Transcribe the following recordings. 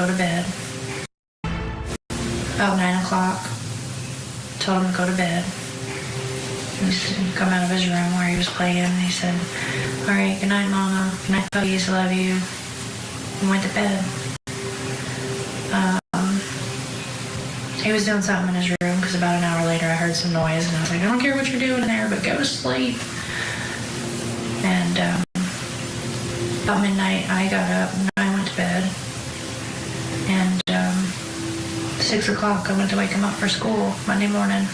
Go to bed. About 9 o'clock. Told him to go to bed. He'd come out of his room where he was playing, and he said, "All right, good night, Mama. Good night, puppies. Love you." And went to bed. He was doing something in his room because about an hour later I heard some noise, and I was like, "I don't care what you're doing in there, but go to sleep." And about midnight, I got up and I went to bed. And 6 o'clock, I went to wake him up for school Monday morning,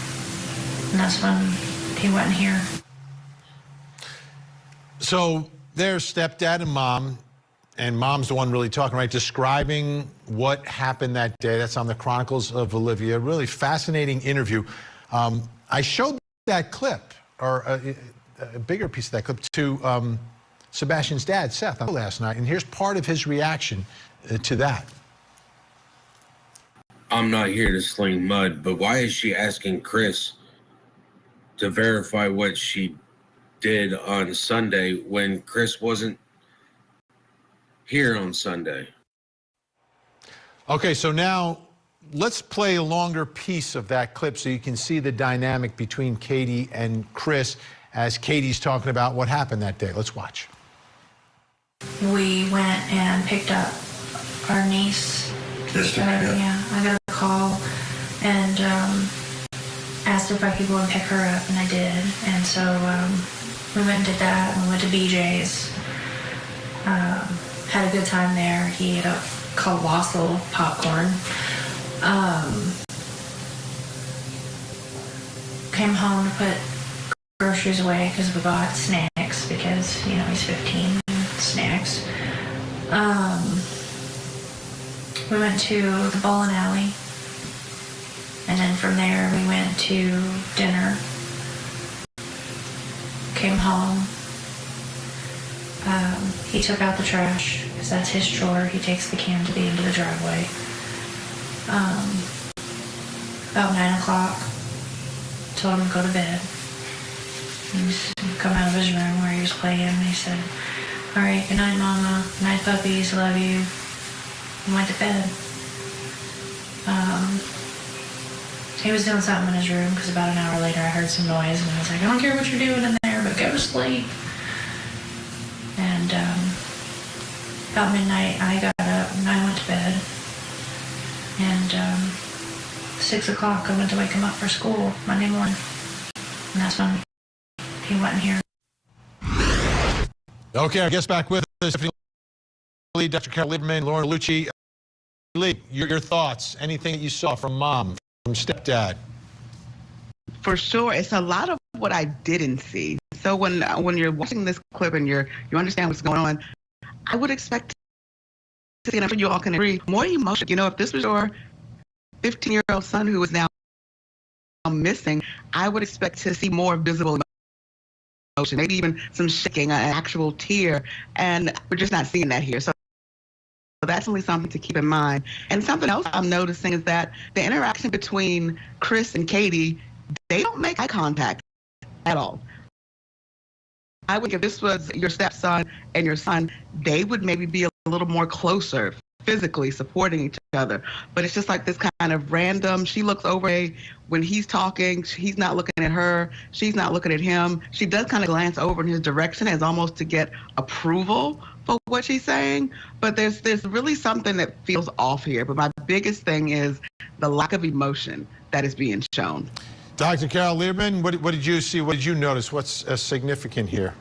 and that's when he wasn't here. So there's stepdad and mom's the one really talking, right? Describing what happened that day. That's on the Chronicles of Olivia. Really fascinating interview. I showed that clip, or a bigger piece of that clip, to Sebastian's dad, Seth, last night. And here's part of his reaction to that. I'm not here to sling mud, but why is she asking Chris to verify what she did on Sunday when Chris wasn't here on Sunday? Okay, so now let's play a longer piece of that clip so you can see the dynamic between Katie and Chris as Katie's talking about what happened that day. Let's watch. We went and picked up our niece. Yeah, I got a call and asked if I could go and pick her up, and I did. And so we went and did that, and we went to BJ's. Had a good time there. He ate a colossal popcorn. Came home to put groceries away because we bought snacks because, you know, he's 15, snacks. We went to the bowling alley, and then from there we went to dinner. Came home. He took out the trash because that's his chore. He takes the can to the end of the driveway. About 9 o'clock, told him to go to bed. He'd come out of his room where he was playing, and he said, "All right, good night, Mama. Good night, puppies. Love you." And went to bed. He was doing something in his room because about an hour later I heard some noise, and I was like, "I don't care what you're doing in there, but go to sleep." And about midnight I got up and I went to bed. And 6 o'clock I went to wake him up for school Monday morning, and that's when he wasn't here. Okay, our guest back with us, Lee, Dr. Carol Lieberman, Lauren Lucci. Lee, your thoughts, anything that you saw from mom, from stepdad? For sure, it's a lot of what I didn't see. So when you're watching this clip and you understand what's going on, I would expect to see, and I'm sure you all can agree, more emotion. You know, if this was your 15-year-old son who is now missing, I would expect to see more visible emotion, maybe even some shaking, an actual tear, and we're just not seeing that here. So that's only something to keep in mind. And something else I'm noticing is that the interaction between Chris and Katie, they don't make eye contact at all. I would, if this was your stepson and your son, they would maybe be a little more closer, physically supporting each other. But it's just like this kind of random, she looks over when he's talking, he's not looking at her, she's not looking at him. She does kind of glance over in his direction as almost to get approval for what she's saying. But there's really something that feels off here. But my biggest thing is the lack of emotion that is being shown. Dr. Carol Lieberman, what did you see? What did you notice? What's significant here?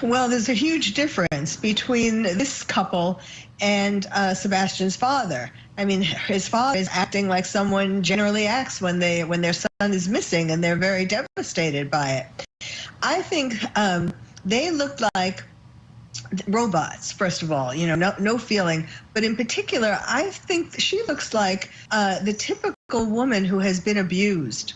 Well, there's a huge difference between this couple and Sebastian's father. I mean, his father is acting like someone generally acts when their son is missing, and they're very devastated by it. I think they looked like robots, first of all, you know, no feeling. But in particular, I think she looks like the typical woman who has been abused.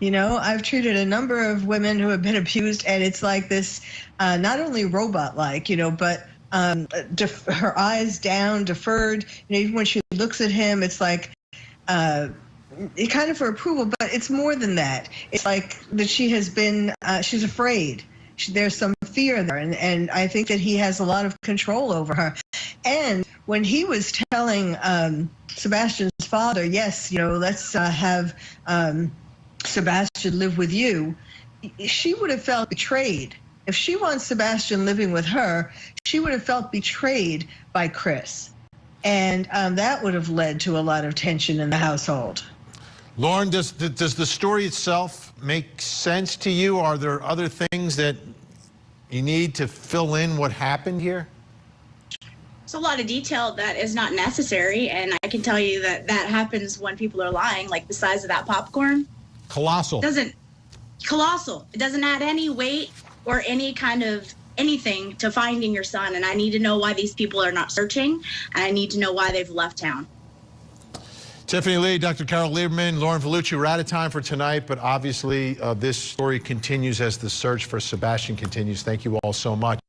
You know, I've treated a number of women who have been abused, and it's like this, not only robot-like, you know, but her eyes down, deferred. You know, even when she looks at him, it's like kind of for approval, but it's more than that. It's like that she has been, she's afraid. There's some fear there, and I think that he has a lot of control over her. And when he was telling Sebastian's father, yes, you know, let's have Sebastian live with you, she would have felt betrayed. If she wants Sebastian living with her, she would have felt betrayed by Chris. And that would have led to a lot of tension in the household. Lauren, does the story itself make sense to you? Are there other things that you need to fill in what happened here? It's a lot of detail that is not necessary, and I can tell you that that happens when people are lying, like the size of that popcorn. Colossal. Colossal. It doesn't add any weight or any kind of anything to finding your son, and I need to know why these people are not searching, and I need to know why they've left town. Tiffany Lee, Dr. Carol Lieberman, Lauren Vellucci, we're out of time for tonight, but obviously this story continues as the search for Sebastian continues. Thank you all so much.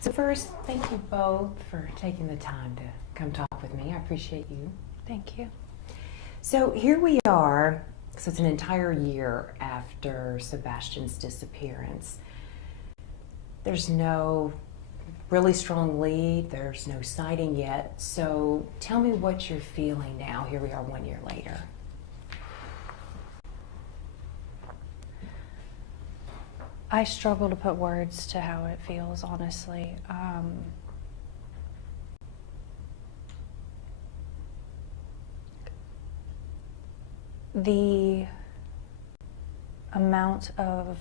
So first, thank you both for taking the time to come talk with me. I appreciate you. Thank you. So here we are, so it's an entire year after Sebastian's disappearance. There's no really strong lead, there's no sighting yet, so tell me what you're feeling now. Here we are 1 year later. I struggle to put words to how it feels, honestly. The amount of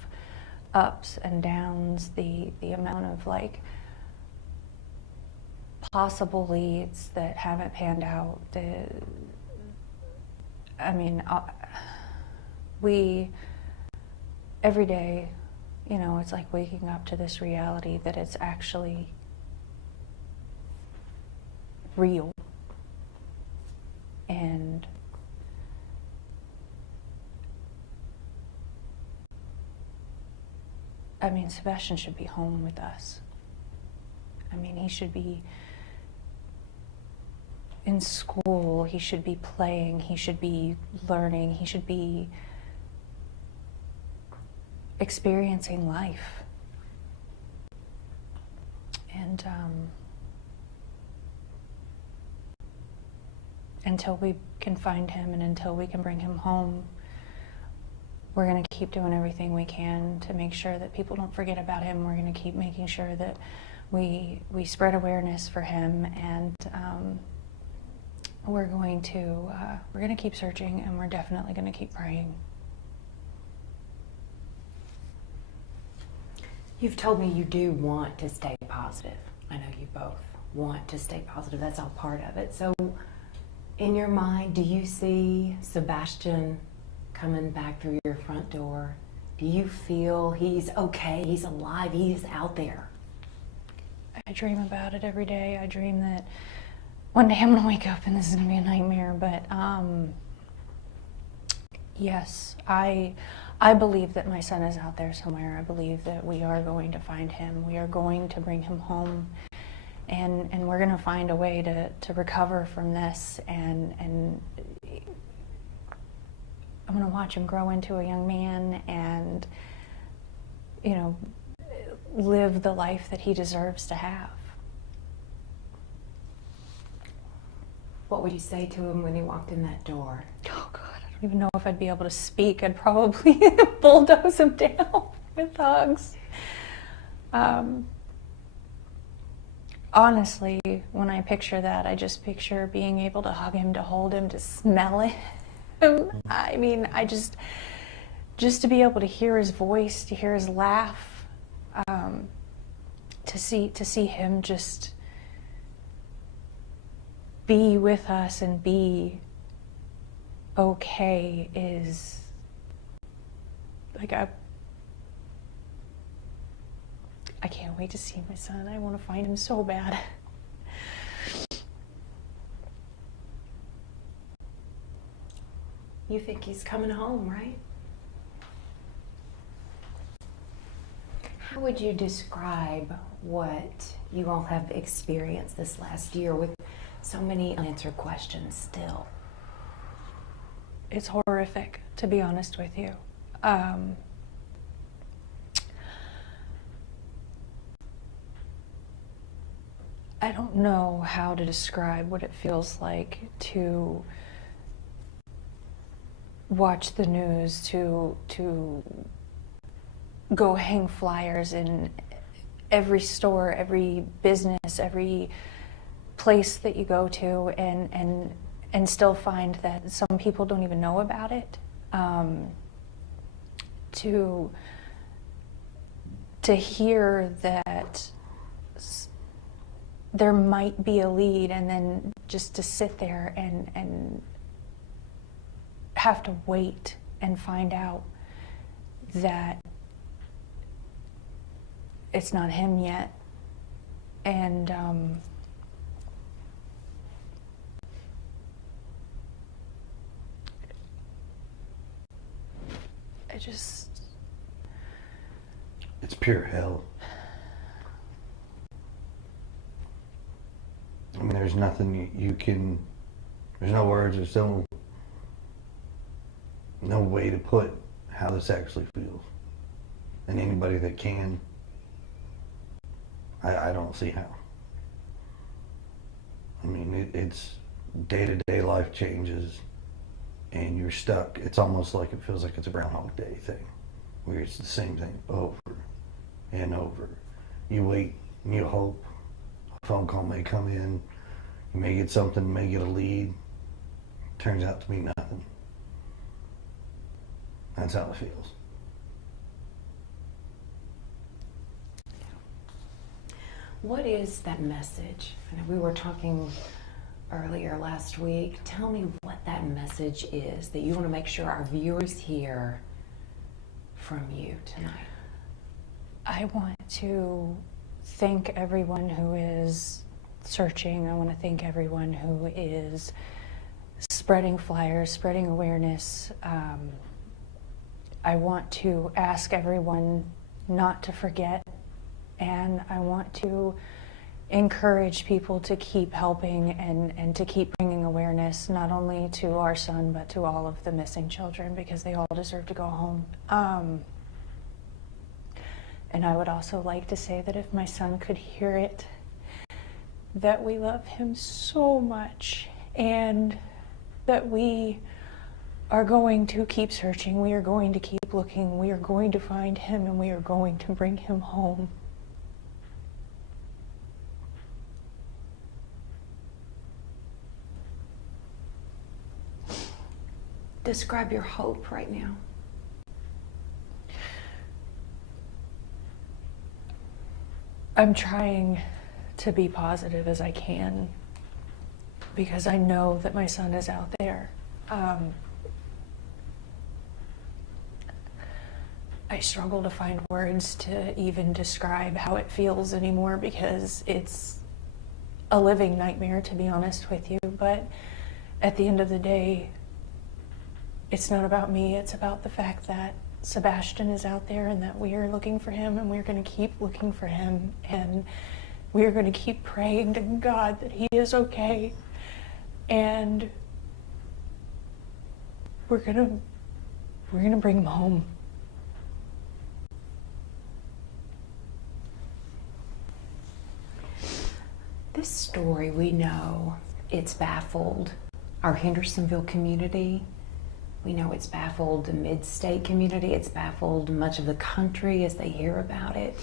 ups and downs, the amount of like possible leads that haven't panned out. We every day, you know, it's like waking up to this reality that it's actually real. And I mean, Sebastian should be home with us. I mean, he should be in school, he should be playing, he should be learning, he should be experiencing life. And until we can find him and until we can bring him home, we're going to keep doing everything we can to make sure that people don't forget about him. We're going to keep making sure that we spread awareness for him, and we're going to keep searching, and we're definitely going to keep praying. You've told me you do want to stay positive. I know you both want to stay positive. That's all part of it. So in your mind, do you see Sebastian coming back through your front door? Do you feel he's okay, he's alive, he's out there? I I dream about it every day. I dream that one day I'm gonna wake up and this is gonna be a nightmare. But yes, I believe that my son is out there somewhere. I believe that we are going to find him. We are going to bring him home, and we're gonna find a way to recover from this. And I'm gonna watch him grow into a young man, and live the life that he deserves to have. What would you say to him when he walked in that door? Oh God, I don't even know if I'd be able to speak. I'd probably bulldoze him down with hugs. Honestly, when I picture that, I just picture being able to hug him, to hold him, to smell him. I mean, just to be able to hear his voice, to hear his laugh, to see him just be with us and be okay is like I can't wait to see my son. I want to find him so bad. You think he's coming home, right? How would you describe what you all have experienced this last year with so many unanswered questions still? It's horrific, to be honest with you. I don't know how to describe what it feels like to watch the news, to go hang flyers in every store, every business, every place that you go to, and still find that some people don't even know about it. To hear that there might be a lead, and then just to sit there and have to wait and find out that it's not him yet. And it's pure hell. I mean, there's nothing you can, there's no words, there's no way to put how this actually feels. And anybody that can, I don't see how. I mean, it's day-to-day life changes, and you're stuck. It's almost like it feels like it's a Groundhog Day thing, where it's the same thing over and over. You wait and you hope a phone call may come in, you may get something, may get a lead. Turns out to be nothing. That's how it feels. What is that message? I know we were talking earlier last week. Tell me what that message is that you want to make sure our viewers hear from you tonight. I want to thank everyone who is searching. I want to thank everyone who is spreading flyers, spreading awareness. I want to ask everyone not to forget, and I want to encourage people to keep helping and to keep bringing awareness, not only to our son, but to all of the missing children, because they all deserve to go home. And I would also like to say that if my son could hear it, that we love him so much, and that we are going to keep searching, we are going to keep looking, we are going to find him, and we are going to bring him home. Describe your hope right now. I'm trying to be positive as I can, because I know that my son is out there. I struggle to find words to even describe how it feels anymore, because it's a living nightmare, to be honest with you. But at the end of the day, it's not about me. It's about the fact that Sebastian is out there and that we are looking for him, and we're going to keep looking for him, and we are going to keep praying to God that he is okay, and we're going to bring him home. This story, we know it's baffled our Hendersonville community. We know it's baffled the mid-state community. It's baffled much of the country as they hear about it.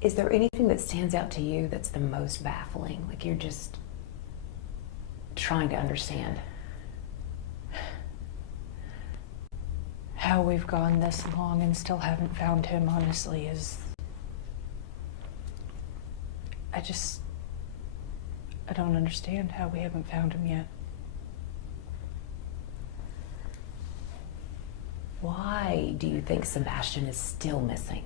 Is there anything that stands out to you that's the most baffling? Like you're just trying to understand? How we've gone this long and still haven't found him, honestly, is... I don't understand how we haven't found him yet. Why do you think Sebastian is still missing?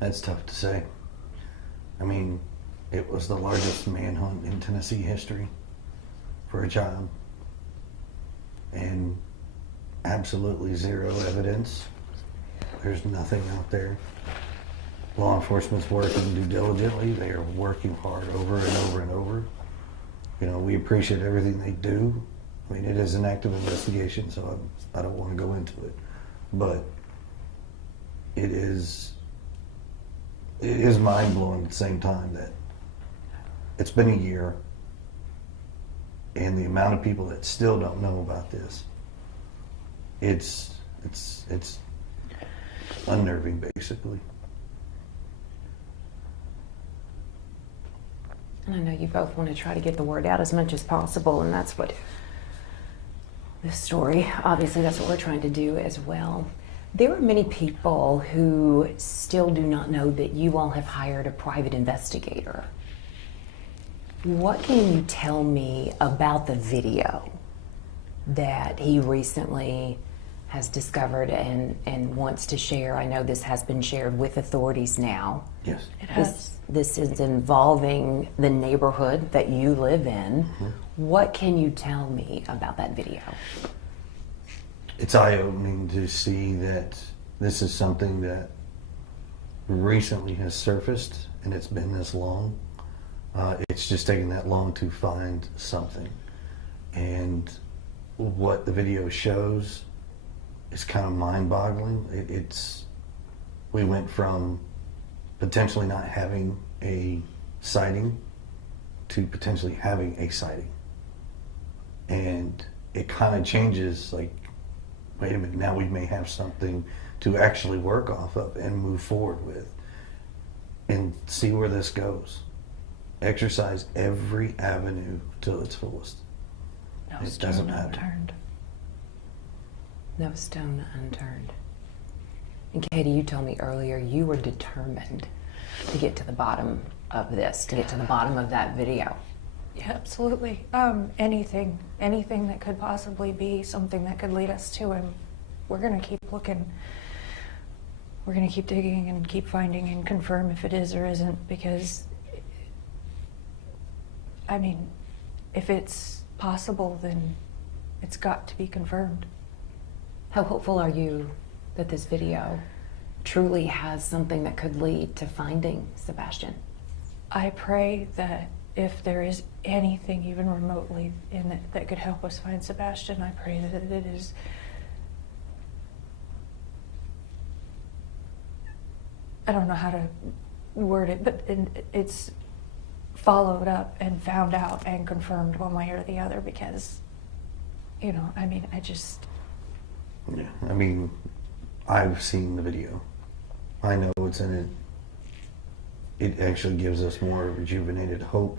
That's tough to say. I mean, it was the largest manhunt in Tennessee history for a child. And absolutely zero evidence. There's nothing out there. Law enforcement's working due diligently. They are working hard over and over and over. You know, we appreciate everything they do. I mean, it is an active investigation, so I don't want to go into it. But it is mind-blowing at the same time that it's been a year, and the amount of people that still don't know about this, it's unnerving, basically. And I know you both want to try to get the word out as much as possible, and that's what this story, obviously that's what we're trying to do as well. There are many people who still do not know that you all have hired a private investigator. What can you tell me about the video that he recently has discovered and wants to share? I know this has been shared with authorities now. Yes. It has. This is involving the neighborhood that you live in. Mm-hmm. What can you tell me about that video? It's eye-opening to see that this is something that recently has surfaced, and it's been this long. It's just taken that long to find something. And what the video shows is kind of mind-boggling. We went from potentially not having a sighting to potentially having a sighting. And it kind of changes, like, wait a minute, now we may have something to actually work off of and move forward with and see where this goes. Exercise every avenue till its fullest. No It stone doesn't matter. unturned. No stone unturned. And Katie, you told me earlier you were determined to get to the bottom of this, to get to the bottom of that video. Yeah, absolutely. Anything that could possibly be something that could lead us to him. We're gonna keep looking. We're gonna keep digging and keep finding and confirm if it is or isn't, because, I mean, if it's possible, then it's got to be confirmed. How hopeful are you that this video truly has something that could lead to finding Sebastian? I pray that if there is anything even remotely in it that could help us find Sebastian, I pray that it is I don't know how to word it, but it's followed up and found out and confirmed one way or the other, because, you know, I mean, Yeah, I mean, I've seen the video. I know what's in it. It actually gives us more rejuvenated hope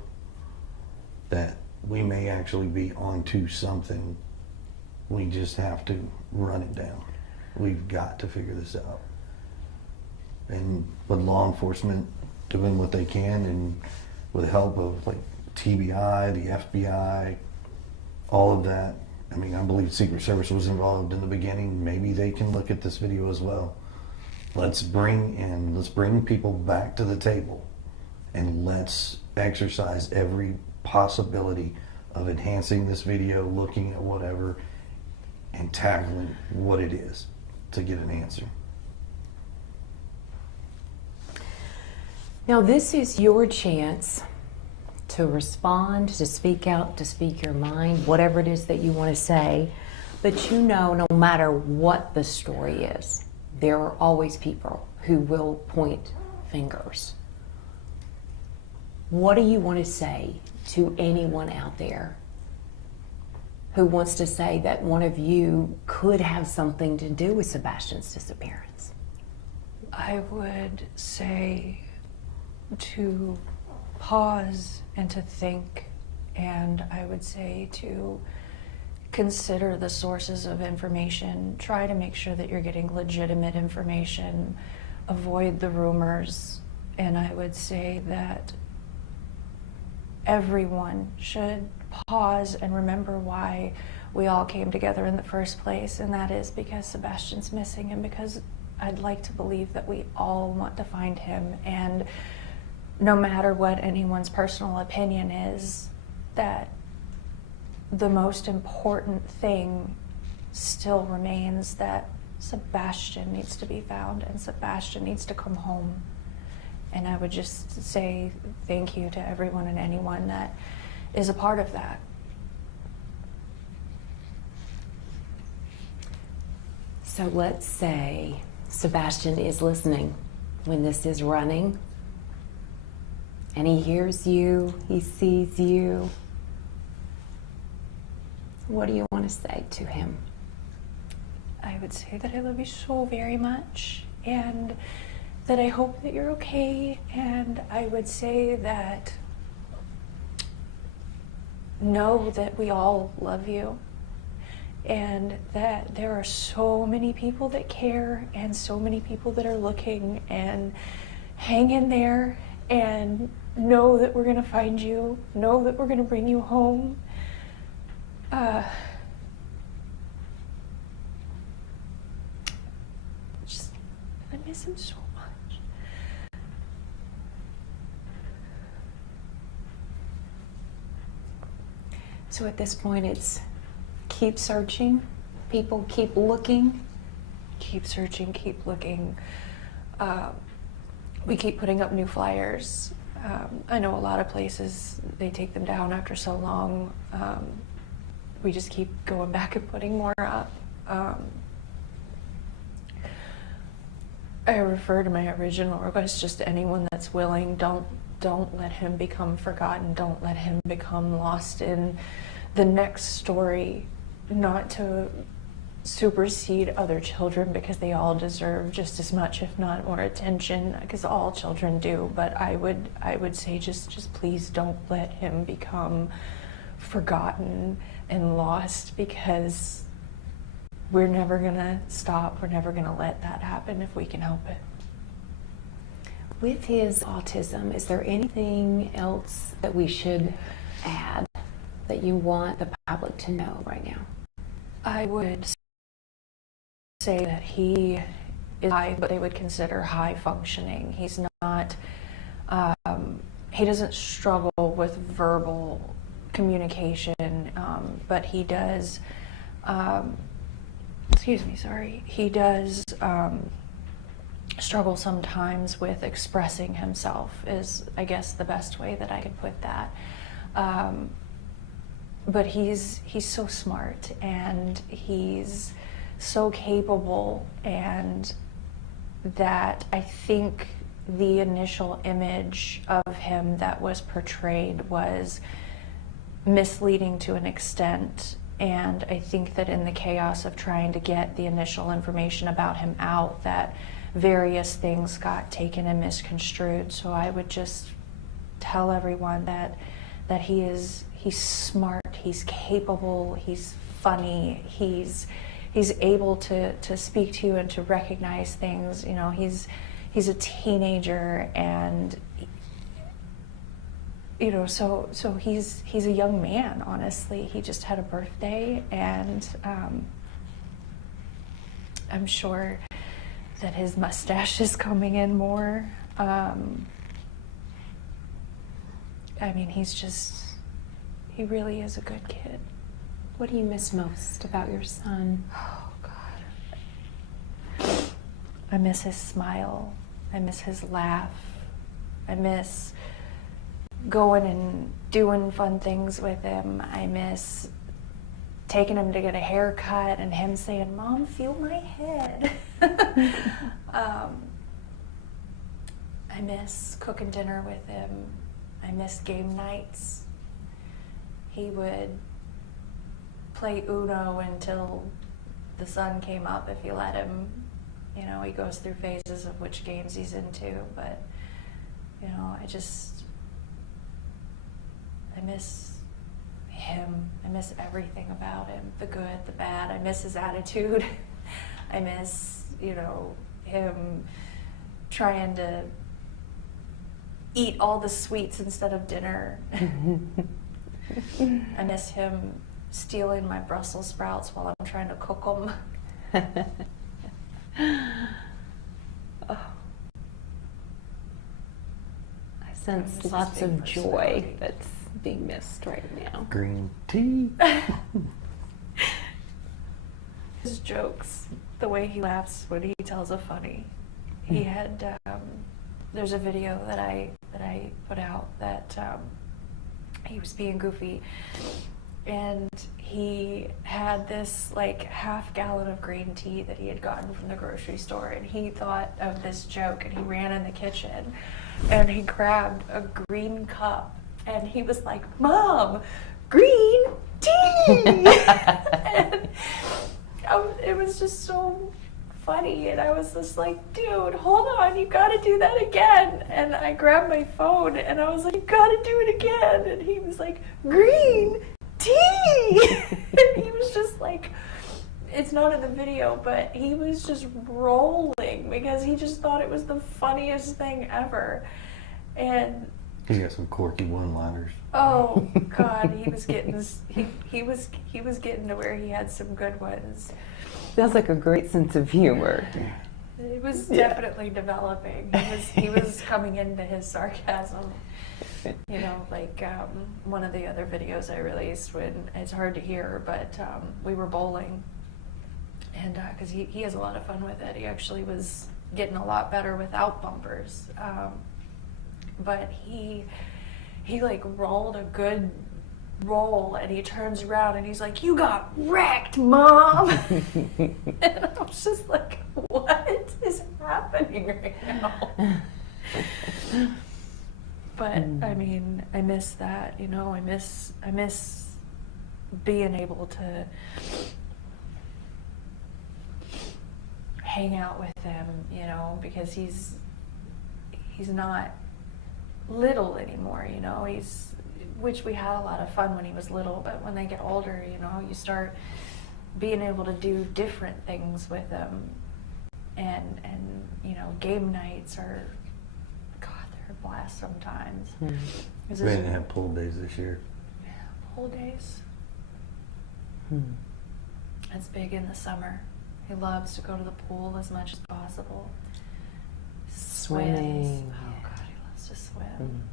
that we may actually be onto something. We just have to run it down. We've got to figure this out. And with law enforcement doing what they can, and with the help of like TBI, the FBI, all of that, I mean, I believe Secret Service was involved in the beginning. Maybe they can look at this video as well. Let's bring people back to the table, and let's exercise every possibility of enhancing this video, looking at whatever, and tackling what it is to get an answer. Now, this is your chance to respond, to speak out, to speak your mind, whatever it is that you want to say. But you know, no matter what the story is, there are always people who will point fingers. What do you want to say to anyone out there who wants to say that one of you could have something to do with Sebastian's disappearance? I would say to pause and to think, and I would say to consider the sources of information. Try to make sure that you're getting legitimate information. Avoid the rumors. And I would say that everyone should pause and remember why we all came together in the first place, and that is because Sebastian's missing, and because I'd like to believe that we all want to find him. And no matter what anyone's personal opinion is, that the most important thing still remains, that Sebastian needs to be found and Sebastian needs to come home. And I would just say thank you to everyone and anyone that is a part of that. So let's say Sebastian is listening when this is running, and he hears you, he sees you. What do you want to say to him? I would say that I love you so very much, and that I hope that you're okay, and I would say that know that we all love you, and that there are so many people that care and so many people that are looking, and hang in there and know that we're going to find you, know that we're going to bring you home. I miss him so much. So at this point, it's keep searching. People keep looking. Keep searching, keep looking. We keep putting up new flyers. I know a lot of places, they take them down after so long. We just keep going back and putting more up. I refer to my original request, just anyone that's willing, don't let him become forgotten. Don't let him become lost in the next story. Not to supersede other children, because they all deserve just as much, if not more attention, because all children do. But I would say just please don't let him become forgotten and lost, because we're never gonna stop. We're never gonna let that happen if we can help it. With his autism, is there anything else that we should add that you want the public to know right now? I would say that he is high, but they would consider high functioning. He's not, he doesn't struggle with verbal communication, but he does, he does struggle sometimes with expressing himself, is I guess the best way that I could put that. But he's so smart, and he's so capable, and that I think the initial image of him that was portrayed was misleading to an extent. And I think that in the chaos of trying to get the initial information about him out, that various things got taken and misconstrued. So I would just tell everyone that he's smart, he's capable, he's funny, he's able to speak to you and to recognize things. You know, he's a teenager, and you know, so he's a young man, honestly. He just had a birthday, and I'm sure that his mustache is coming in more. I mean, he really is a good kid. What do you miss most about your son? Oh, God. I miss his smile. I miss his laugh. I miss going and doing fun things with him. I miss taking him to get a haircut and him saying, "Mom, feel my head." I miss cooking dinner with him. I miss game nights. He would play Uno until the sun came up if you let him. You know, he goes through phases of which games he's into, but, you know, I miss him. I miss everything about him, the good, the bad. I miss his attitude. I miss, you know, him trying to eat all the sweets instead of dinner. I miss him stealing my Brussels sprouts while I'm trying to cook them. Oh. I sense lots of joy that's being missed right now. Green tea. His jokes, the way he laughs when he tells a funny. He had, there's a video that I put out that he was being goofy, and he had this like half gallon of green tea that he had gotten from the grocery store, and he thought of this joke, and he ran in the kitchen and he grabbed a green cup and he was like, "Mom, green tea!" And it was just so funny, and I was just like, "Dude, hold on, you gotta do that again." And I grabbed my phone and I was like, "You gotta do it again." And he was like, "Green tea!" And he was just like, it's not in the video, but he was just rolling because he just thought it was the funniest thing ever. And He's got some quirky one-liners. oh God, he was getting he was getting to where he had some good ones. Sounds like a great sense of humor. It was definitely developing. He was coming into his sarcasm. You know, like one of the other videos I released, when it's hard to hear, but we were bowling, and because he has a lot of fun with it. He actually was getting a lot better without bumpers, but he like rolled a good roll, and he turns around and he's like, "You got wrecked, Mom." And I was just like, what is happening right now? But I mean, I miss that, you know. I miss being able to hang out with him, you know, because he's not little anymore, you know. Which we had a lot of fun when he was little, but when they get older, you know, you start being able to do different things with them, and you know, game nights are, God, they're a blast sometimes. We didn't have pool days this year. Yeah, pool days. That's big in the summer. He loves to go to the pool as much as possible. Swimming. Swims. Oh God, he loves to swim.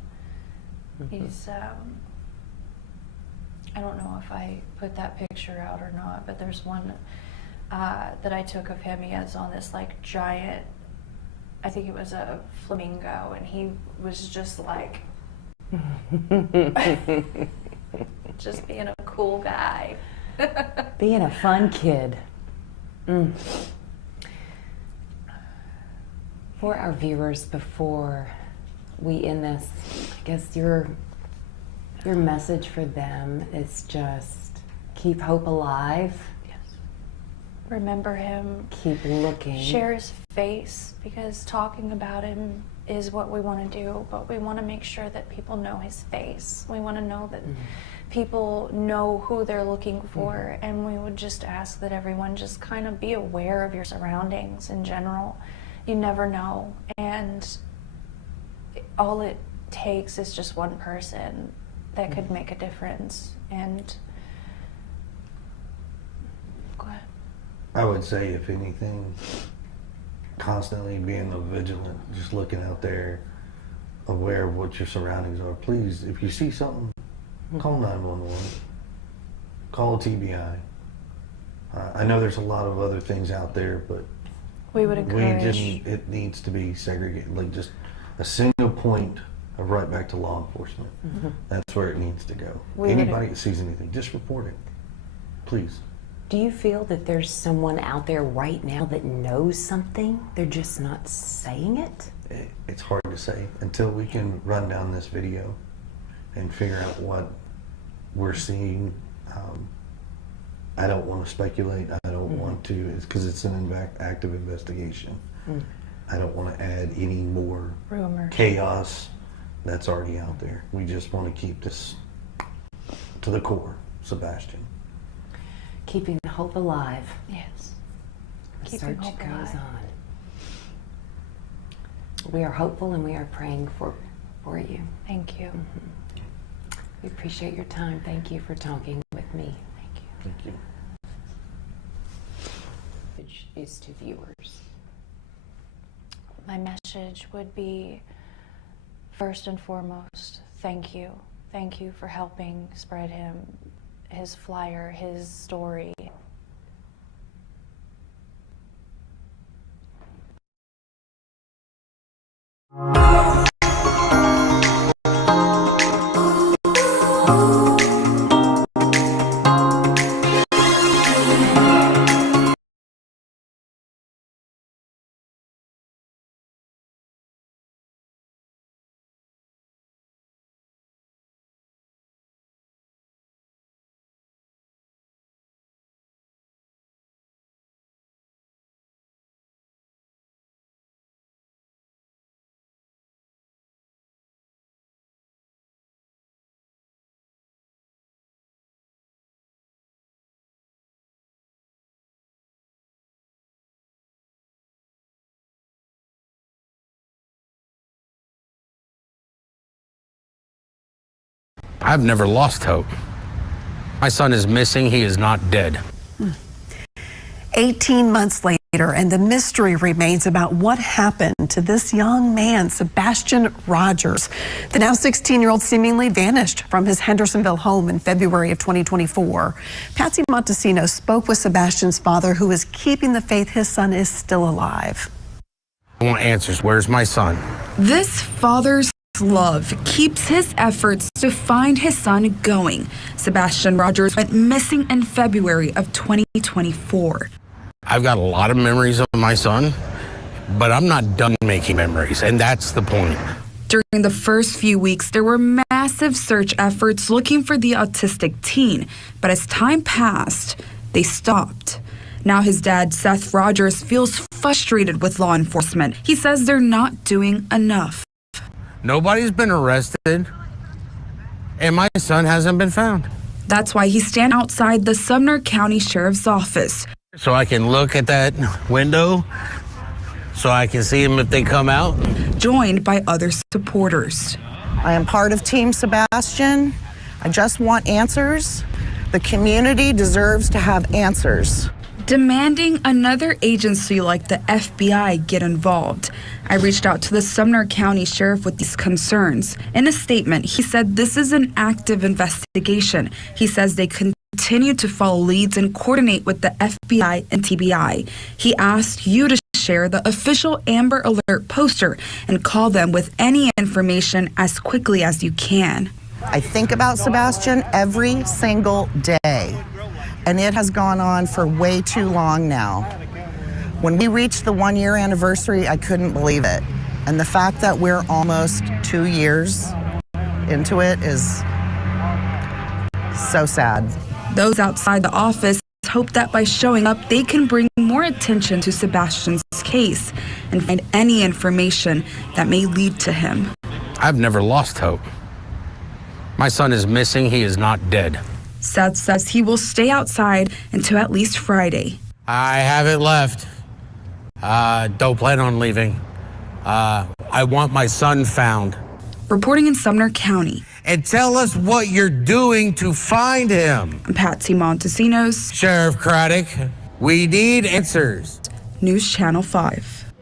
He's I don't know if I put that picture out or not, but there's one that I took of him. He has on this like giant, I think it was a flamingo, and he was just like just being a cool guy. Being a fun kid. For our viewers, before we end this, I guess your message for them is just keep hope alive. Yes. Remember him. Keep looking. Share his face, because talking about him is what we want to do, but we want to make sure that people know his face. We want to know that people know who they're looking for, and we would just ask that everyone just kind of be aware of your surroundings in general. You never know, and all it takes is just one person that could make a difference. And go ahead. I would say, if anything, constantly being vigilant, just looking out there, aware of what your surroundings are. Please, if you see something, call 911. Call a TBI. I know there's a lot of other things out there, but We would encourage. it needs to be segregated. Like, just a single point of right back to law enforcement. That's where it needs to go. Anybody that sees anything, just report it. Please. Do you feel that there's someone out there right now that knows something? They're just not saying it? It's hard to say until we can run down this video and figure out what we're seeing. I don't want to speculate. I don't want to, because it's an active investigation. I don't want to add any more Rumors. chaos that's already out there. We just want to keep this to the core, Sebastian. Keeping hope alive. Yes. The Keeping search hope goes alive. on. We are hopeful and we are praying for you. Thank you. We appreciate your time. Thank you for talking with me. Thank you. Thank you. Which is to viewers. My message would be, first and foremost, thank you. Thank you for helping spread his flyer, his story. I've never lost hope. My son is missing. He is not dead. 18 months later, and the mystery remains about what happened to this young man, Sebastian Rogers. The now 16-year-old seemingly vanished from his Hendersonville home in February of 2024. Patsy Montesino spoke with Sebastian's father, who is keeping the faith his son is still alive. I want answers. Where's my son? This father's love keeps his efforts to find his son going. Sebastian Rogers went missing in February of 2024. I've got a lot of memories of my son, but I'm not done making memories, and that's the point. During the first few weeks, there were massive search efforts looking for the autistic teen, but as time passed, they stopped. Now his dad, Seth Rogers, feels frustrated with law enforcement. He says they're not doing enough. Nobody's been arrested, and my son hasn't been found. That's why he's standing outside the Sumner County Sheriff's Office. So I can look at that window, so I can see them if they come out. Joined by other supporters. I am part of Team Sebastian. I just want answers. The community deserves to have answers. Demanding another agency like the FBI get involved. I reached out to the Sumner County Sheriff with these concerns. In a statement, he said this is an active investigation. He says they continue to follow leads and coordinate with the FBI and TBI. He asked you to share the official Amber Alert poster and call them with any information as quickly as you can. I think about Sebastian every single day, and it has gone on for way too long now. When we reached the 1-year anniversary, I couldn't believe it. And the fact that we're almost 2 years into it is so sad. Those outside the office hope that by showing up, they can bring more attention to Sebastian's case and find any information that may lead to him. I've never lost hope. My son is missing. He is not dead. Seth says he will stay outside until at least Friday. I haven't left. Don't plan on leaving. I want my son found. reporting in Sumner County. And tell us what you're doing to find him. I'm Patsy Montesinos. Sheriff Craddock, we need answers. News Channel 5.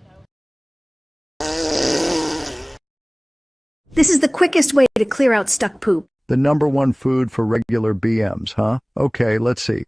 This is the quickest way to clear out stuck poop. The #1 food for regular BMs, huh? Okay, let's see.